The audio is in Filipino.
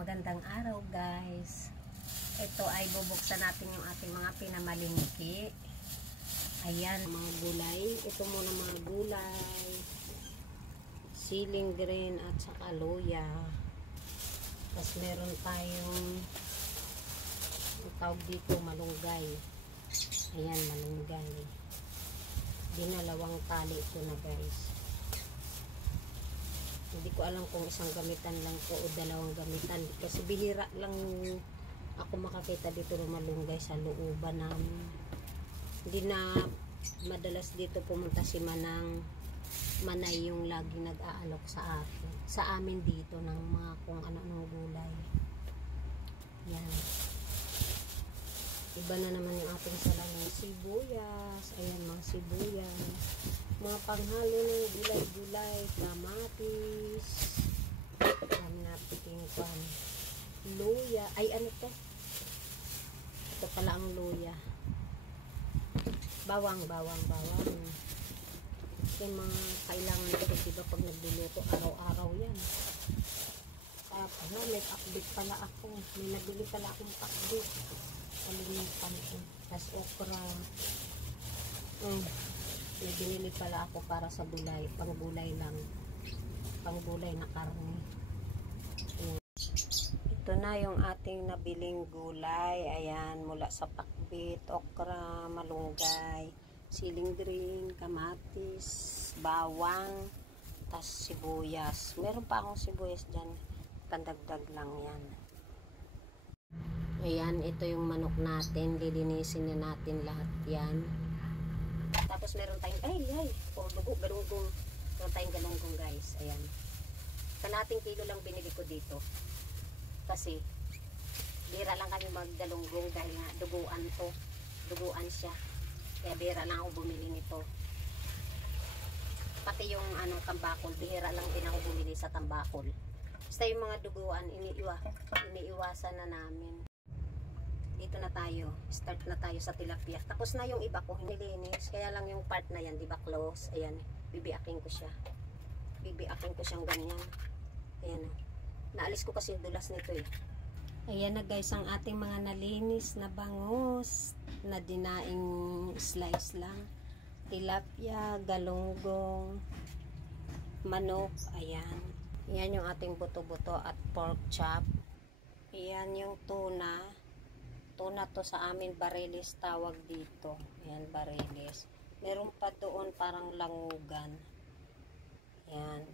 Magandang araw guys. Ito ay bubuksan natin yung ating mga pinamalingki. Ayan, mga gulay. Ito muna mga gulay. Siling green at saka luya. Tapos meron tayong ang tawag dito malunggay. Ayan, malunggay. Dinalawang tali ito na guys. Hindi ko alam kung isang gamitan lang ko o dalawang gamitan. Kasi bihira lang ako makakita dito ng malunggay sa looban namin. Hindi na madalas dito pumunta si Manay yung lagi nag-aalok sa akin. Sa amin dito ng mga kung ano-anong gulay. Yan. Iba na naman yung ating salang sibuyas. Ayan mga sibuyas. Mga panghalo ng gulay-gulay, kamatis, napiting pan, luya, ay ano to? Ito pala ang luya. Bawang. Yung mga kailangan ito, diba pag nagluluto, araw-araw yan. Tapos, may pakbit pala ako. May nabili pala akong pakbit. Kalimutan ko. Tapos okra. May binili pala ako para sa gulay. Pang gulay lang. Pang gulay na karne. Ito na yung ating nabiling gulay. Ayan, mula sa pakbit, okra, malunggay, siling green, kamatis, bawang, tas sibuyas. Meron pa akong sibuyas dyan. Pandagdag lang yan. Ayan, ito yung manok natin. Lilinisin na natin lahat yan. Tapos meron tayong, dugo, galunggong. Meron tayong galunggong guys. Ayan. Kalahating kilo lang binili ko dito. Kasi, bira lang kami maggalunggong dahil nga duguan to. Duguan siya. Kaya bira lang ako bumili nito. Pati yung tambakol, bihira lang din ako bumili sa tambakol. Basta yung mga duguan, iniiwasan na namin. Dito na tayo. Start na tayo sa tilapia. Tapos na yung iba ko, nilinis. Kaya lang yung part na yan, di ba close? Ayan, bibiakin ko siya. Bibiakin ko siyang ganyan. Ayan. Naalis ko kasi yung dulas nito eh. Ayan na guys, ang ating mga nalinis na bangus. Na dinaing slice lang. Tilapia, galunggong, manok. Ayan. Ayan yung ating buto-buto at pork chop. Ayan yung tuna. Tuna to sa amin, barilis tawag dito. Ayan, barilis. Meron pa doon parang langugan. Ayan.